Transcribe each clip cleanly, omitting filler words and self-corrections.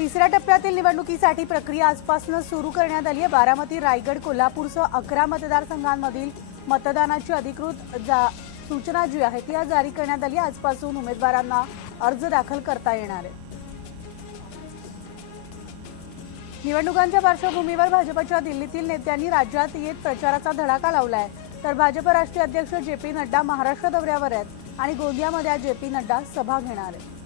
तिसऱ्या टप्प्यातील निवडणुकीसाठी प्रक्रिया आजपासून सुरू करण्यात आली आहे। बारामती, रायगड, कोल्हापूरसह 11 मतदारसंघांमधील मतदानाची अधिकृत सूचना जी आहे ती जारी करण्यात आली। आजपासून उमेदवारांना अर्ज दाखल करता येणार आहे। निवडणुकांच्या पार्श्वभूमीवर भाजपच्या दिल्लीतील नेत्यांनी राज्यात येत प्रचाराचा धडाका लावलाय। तर भाजप राष्ट्रीय अध्यक्ष जे.पी. नड्डा महाराष्ट्र दौऱ्यावर आहेत आणि गोंदियामध्ये आज जे.पी. नड्डा सभा घेणार आहेत।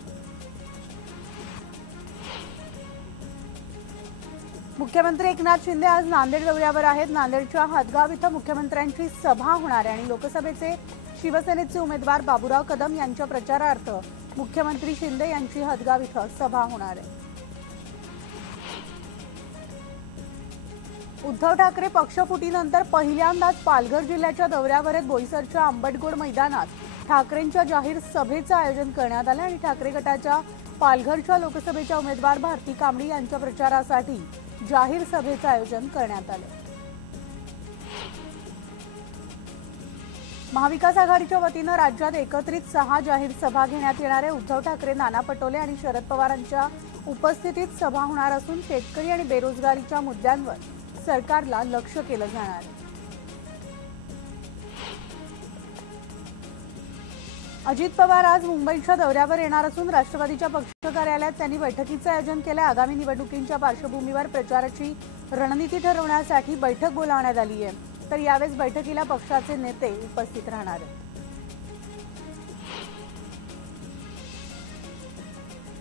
मुख्यमंत्री एकनाथ शिंदे आज नांदेड दौऱ्यावर आहेत। नांदेडच्या हदगाव इथं मुख्यमंत्र्यांची सभा होणार आहे आणि लोकसभेचे शिवसेनेचे उमेदवार बाबूराव कदम यांच्या प्रचारार्थ मुख्यमंत्री शिंदे यांची हदगाव इथं सभा होणार आहे। उद्धव ठाकरे पक्षफुटीनंतर पहिल्यांदाच पालघर जिल्ह्याच्या दौऱ्यावर आहेत। बोईसरच्या आंबटगोड मैदानात ठाकरेंच्या जाहीर सभेचं आयोजन करण्यात आलं आणि ठाकरे गटाच्या पालघरच्या लोकसभेच्या उमेदवार भारती कांबळी यांच्या प्रचारासाठी जाहीर सभेचं आयोजन करण्यात आलं। महाविकास आघाडीच्या वतीनं राज्यात एकत्रित 6 जाहीर सभा घेण्यात येणार आहे। उद्धव ठाकरे, नाना पटोले आणि शरद पवारांच्या उपस्थितीत सभा होणार असून शेतकरी आणि बेरोजगारीच्या मुद्द्यांवर सरकारला लक्ष केलं जाणार आहे। अजित पवार आज मुंबईच्या दौऱ्यावर येणार असून राष्ट्रवादीच्या पक्ष कार्यालयात त्यांनी बैठकीचं आयोजन केलं। आगामी निवडणुकींच्या पार्श्वभूमीवर प्रचाराची रणनीती ठरवण्यासाठी बैठक बोलावण्यात आली आहे। तर यावेळी बैठकीला पक्षाचे नेते उपस्थित राहणार आहेत।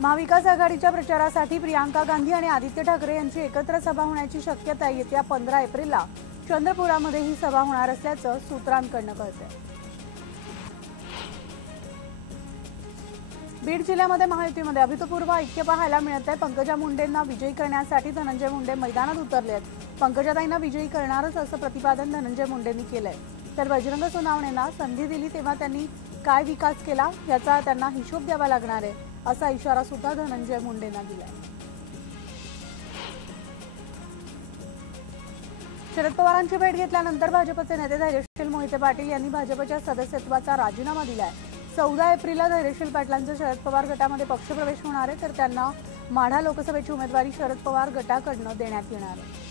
महाविकास आघाडीच्या प्रचारासाठी प्रियांका गांधी आणि आदित्य ठाकरे यांची एकत्र सभा होण्याची शक्यता आहे। येत्या 15 एप्रिलला चंद्रपुरामध्ये ही सभा होणार असल्याचं सूत्रांकडून कळतंय। बीड जिल्ह्यामध्ये महायुतीमध्ये अभूतपूर्व ऐक्य पाहायला मिळत आहे। पंकजा मुंडेंना विजयी करण्यासाठी धनंजय मुंडे मैदानात उतरले आहेत। पंकजाताईंना विजयी करणारच असं प्रतिपादन धनंजय मुंडेंनी केलंय। तर बजरंग सोनावणेंना संधी दिली तेव्हा त्यांनी काय विकास केला याचा त्यांना हिशोब द्यावा लागणार आहे असा इशारा सुद्धा धनंजय मुंडेंना दिलाय। शरद पवारांची भेट घेतल्यानंतर भाजपचे नेते धैर्यशील मोहिते पाटील यांनी भाजपच्या सदस्यत्वाचा राजीनामा दिलाय। 14 एप्रिलला धैर्यशील पाटलांचा शरद पवार गटामध्ये पक्षप्रवेश होणार आहे। तर त्यांना माढा लोकसभेची उमेदवारी शरद पवार गटाकडून देण्यात येणार आहे।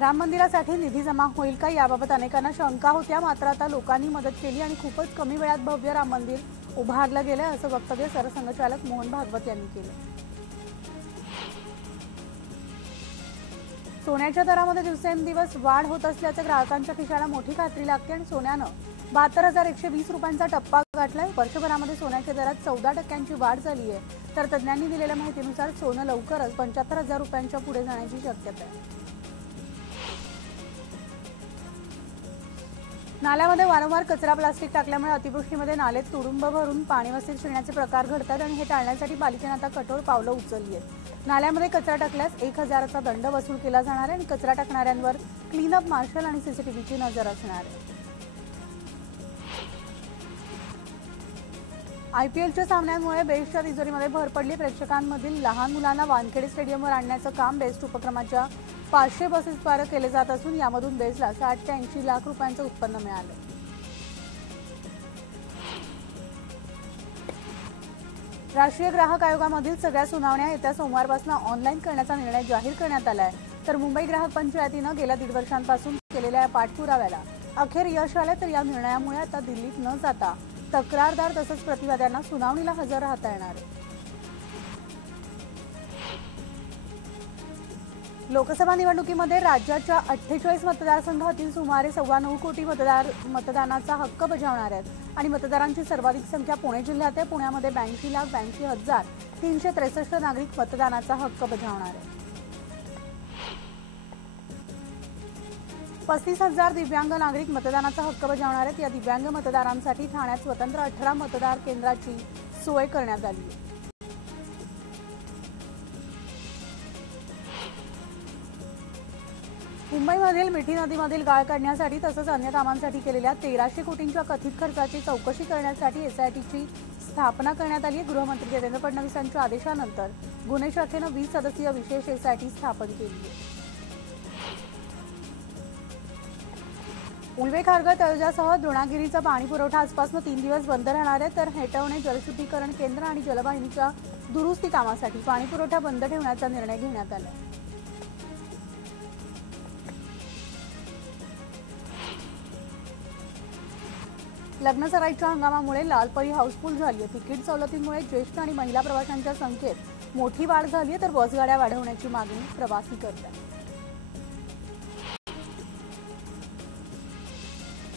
राम मंदिरासाठी निधी जमा होईल का याबाबत अनेकांना शंका होत्या, मात्र आता लोकांनी मदत केली आणि खूपच कमी वेळात भव्य राम मंदिर उभारलं गेलं असं वक्तव्य सरसंघचालक मोहन भागवत यांनी केलं। सोन्याच्या दरामध्ये दिवसेंदिवस वाढ होत असल्याचं ग्राहकांच्या खिशाला मोठी खात्री लागते आणि सोन्यानं 72,120 रुपयांचा टप्पा गाठलाय। वर्षभरामध्ये सोन्याच्या दरात 14% वाढ झाली आहे। तर तज्ज्ञांनी दिलेल्या माहितीनुसार सोनं लवकरच 75,000 रुपयांच्या पुढे जाण्याची शक्यता आहे। नाल्यामध्ये वारंवार कचरा प्लास्टिक टाकल्यामुळे अतिवृष्टीमध्ये नाले तुडुंब भरून पाणी वस्तीत शिरण्याचे प्रकार घडतात आणि हे टाळण्यासाठी पालिकेने आता कठोर पावलं उचलली आहेत। नाल्यामध्ये कचरा टाकल्यास 1,000चा दंड वसूल केला जाणार आहे आणि कचरा टाकणाऱ्यांवर क्लीनअप मार्शल आणि सीसीटीव्हीची नजर असणार आहे। आयपीएलच्या सामन्यांमुळे बेस्टच्या तिजोरीमध्ये भर पडली। प्रेक्षकांमधील लहान मुलांना वानखेडे स्टेडियमवर आणण्याचं काम बेस्ट उपक्रमाच्या 500 बसेसद्वारे केले जात असून यामधून बेस्टला 60 ते 80 लाख रुपयांचं उत्पन्न मिळालं। राष्ट्रीय ग्राहक आयोगामधील सगळ्या सुनावण्या येत्या सोमवारपासून ऑनलाईन करण्याचा निर्णय जाहीर करण्यात आलाय। तर मुंबई ग्राहक पंचायतीनं गेल्या 1.5 वर्षांपासून केलेल्या या पाठपुराव्याला अखेर यश आलं। तर या निर्णयामुळे आता दिल्लीत न जाता तक्रारदार तसंच प्रतिवाद्यांना सुनावणीला हजर राहता येणार आहे। लोकसभा निवडणुकीमध्ये राज्याच्या 48 मतदारसंघातील सुमारे 9.25 कोटी मतदार मतदानाचा हक्क बजावणार आहेत आणि मतदारांची सर्वाधिक संख्या पुणे जिल्ह्यात आहे। पुण्यामध्ये 82,82,363 नागरिक मतदानाचा हक्क बजावणार आहेत। 35,000 दिव्यांग नागरिक मतदानाचा हक्क बजावणार आहेत। या दिव्यांग मतदारांसाठी ठाण्यात स्वतंत्र 18 मतदार केंद्राची सोय करण्यात आली आहे। मुंबईमधील मिठी नदीमधील गाळ काढण्यासाठी तसंच अन्य कामांसाठी केलेल्या 1300 कोटींच्या कथित खर्चाची चौकशी करण्यासाठी एसआयटीची स्थापना करण्यात आली आहे। गृहमंत्री देवेंद्र फडणवीसांच्या आदेशानंतर गुन्हे शाखेनं 20 सदस्यीय विशेष एसआयटी स्थापन केली आहे। उल्वे खारघर तळजासह द्रोणागिरीचा पाणी पुरवठा आजपासून 3 दिवस बंद राहणार आहे। तर हेटवणे जलशुद्धीकरण केंद्र आणि जलवाहिनीच्या दुरुस्ती कामासाठी पाणी पुरवठा बंद ठेवण्याचा निर्णय घेण्यात आला आहे। लग्नसराईच्या हंगामामुळे लालपरी हाऊसफुल झाली आहे। तिकीट सवलतीमुळे ज्येष्ठ आणि महिला प्रवाशांच्या संख्येत मोठी वाढ झाली आहे। तर बसगाड्या वाढवण्याची मागणी प्रवासी करतात।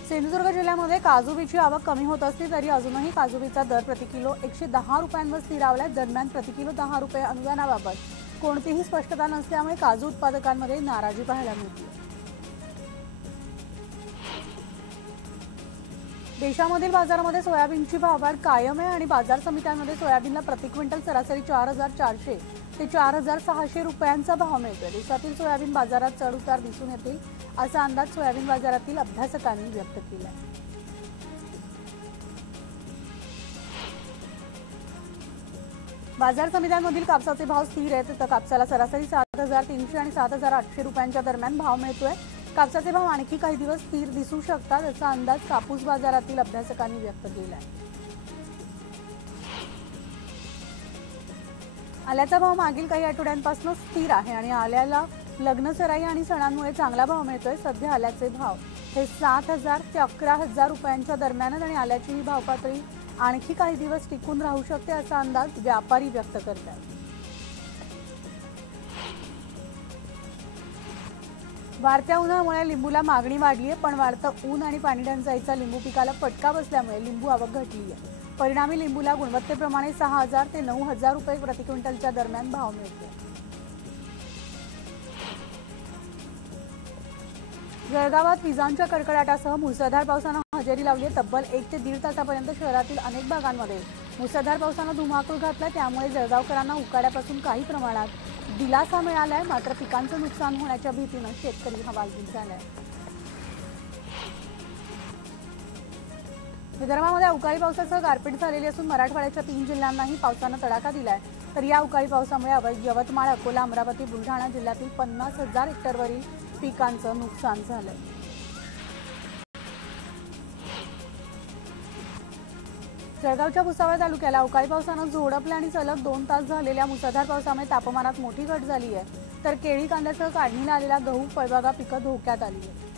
सिंधुदुर्ग जिल्ह्यामध्ये काजूबीची आवक कमी होत असली तरी अजूनही काजूबीचा दर प्रति किलो 110 रुपयांवर स्थिरावला आहे। दरम्यान प्रति किलो 10 रुपये अनुदानाबाबत कोणतीही स्पष्टता नसल्यामुळे काजू उत्पादकांमध्ये नाराजी पाहायला मिळते। देशामधील बाजारामध्ये सोयाबीनची भाववाढ कायम आहे आणि बाजार समित्यांमध्ये सोयाबीनला प्रति क्विंटल सरासरी 4,400 ते 4,600 रुपयांचा भाव मिळतोय। देशातील सोयाबीन बाजारात चढ उतार दिसून येतील असा अंदाज सोयाबीन बाजारातील अभ्यासकांनी व्यक्त केला आहे। बाजार समित्यांमधील कापसाचे भाव स्थिर आहेत। तर कापसाला सरासरी 7,300 आणि 7,800 रुपयांच्या दरम्यान भाव मिळतोय। कापसाचे भाव आणखी काही दिवस स्थिर दिसू शकतात असा अंदाज कापूस बाजारातील अभ्यासकांनी व्यक्त केला आहे। आल्याचा भाव मागील काही आठवड्यांपासून स्थिर आहे आणि आल्याला लग्नसराई आणि सणांमुळे चांगला भाव मिळतोय। सध्या आल्याचे भाव हे 7,000 ते 11,000 रुपयांच्या दरम्यान आणि आल्याची ही भाव पातळी आणखी काही दिवस टिकून राहू शकते असा अंदाज व्यापारी व्यक्त करतात। वाढत्या उन्हामुळे लिंबूला मागणी वाढली आहे, पण वाढतं ऊन आणि पाणी टंचाईचा लिंबू पिकाला फटका बसल्यामुळे लिंबू आवक घटली आहे। परिणामी लिंबूला गुणवत्तेप्रमाणे 6,000 ते 9,000 रुपये प्रति क्विंटलच्या दरम्यान भाव मिळतो। जळगावात विजांच्या कडकडाटासह मुसळधार पावसानं हजेरी लावली आहे। तब्बल 1 ते 1.5 तासापर्यंत शहरातील अनेक भागांमध्ये मुसळधार पावसानं धुमाकूळ घातला। त्यामुळे जळगावकरांना उकाड्यापासून काही प्रमाणात दिलासा मिळाला आहे। मात्र पिकांचं नुकसान होण्याच्या भीतीनं शेतकरी हवालदिल झाले आहेत। विदर्भामध्ये अवकाळी पावसासह गारपीट झालेली असून मराठवाड्याच्या 3 जिल्ह्यांनाही पावसानं तडाखा दिलाय। तर या अवकाळी पावसामुळे यवतमाळ, अकोला, अमरावती, बुलढाणा जिल्ह्यातील 50,000 हेक्टरवरील पिकांचं नुकसान झालंय। जळगावच्या भुसावळ तालुक्याला अवकाळी पावसानं झोडपले आणि सलग 2 तास झालेल्या मुसळधार पावसामुळे तापमानात मोठी घट झाली आहे। तर केळी, कांद्यासह काढणीला आलेल्या गहू, फळबागा पिकं धोक्यात आली आहेत।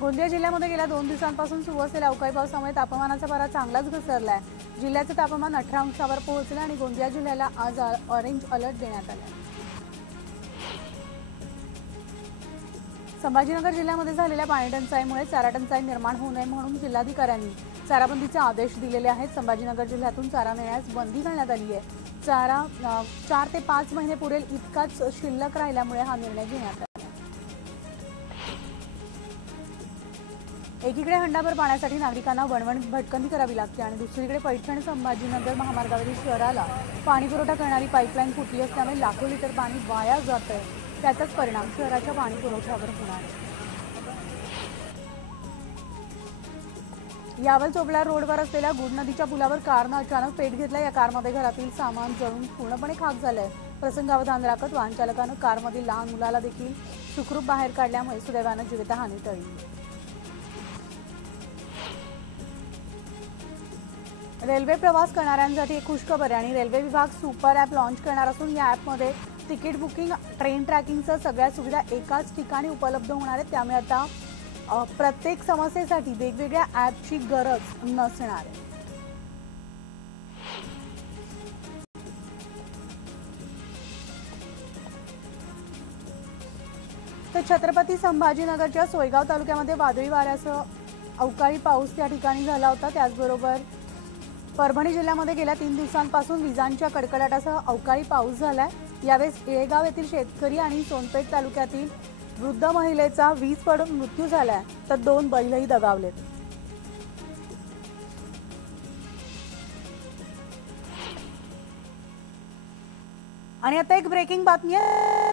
गोंदिया जिल्ह्यामध्ये गेल्या 2 दिवसांपासून सुरू असलेल्या अवकाळी पावसामुळे तापमानाचा पारा चांगलाच घसरलाय। जिल्ह्याचे तापमान 18 अंशावर पोहोचले आणि गोंदिया जिल्ह्याला आज ऑरेंज अलर्ट देण्यात आला। संभाजीनगर जिल्ह्यामध्ये झालेल्या पाणी टंचाईमुळे चारा टंचाई निर्माण होऊ नये म्हणून जिल्हाधिकाऱ्यांनी चाराबंदीचे आदेश दिलेले आहेत। संभाजीनगर जिल्ह्यातून चारा नेण्यास बंदी घालण्यात आली आहे। चारा 4 ते 5 महिने पुरेल इतकाच शिल्लक राहिल्यामुळे हा निर्णय घेण्यात आला। एकीकडे हंडाभर पाण्यासाठी नागरिकांना वणवण भटकंती करावी लागते आणि दुसरीकडे पैठण संभाजीनगर महामार्गावरील शहराला पाणी पुरवठा करणारी पाईपलाईन फुटली असल्यामुळे लाखो लिटर पाणी वाया जात आहे। त्याचाच परिणाम शहराच्या पाणी पुरवठ्यावर होणार आहे। यावल चोपडा रोडवर असलेल्या गुड नदीच्या पुलावर कारनं अचानक पेट घेतला। या कारमध्ये घरातील सामान जळून पूर्णपणे खाक झालंय। प्रसंगावधान राखत वाहन चालकानं कारमधील लहान मुलाला देखील सुखरूप बाहेर काढल्यामुळे सुदैवानं जीवितहानी टळली। रेल्वे प्रवास करणाऱ्यांसाठी एक खुशखबर आहे आणि रेल्वे विभाग सुपर ॲप लॉन्च करणार असून या ॲपमध्ये तिकीट बुकिंग, ट्रेन ट्रॅकिंगसह सगळ्या सुविधा एकाच ठिकाणी उपलब्ध होणार आहेत। त्यामुळे आता प्रत्येक समस्येसाठी वेगवेगळ्या ॲपची गरज नसणार आहे। तर छत्रपती संभाजीनगरच्या सोयगाव तालुक्यामध्ये वादळी वाऱ्यासह अवकाळी पाऊस त्या ठिकाणी झाला होता। त्याचबरोबर परभणी जिल्ह्यामध्ये गेल्या 3 दिवसांपासून विजांच्या कडकडाटासह अवकाळी पाऊस झालाय। यावेळेस येळगाव येथील शेतकरी आणि सोनपेठ तालुक्यातील वृद्ध महिलेचा वीज पडून मृत्यू झालाय, तर 2 बैलही दगावलेत। आणि आता एक ब्रेकिंग बातमी आहे।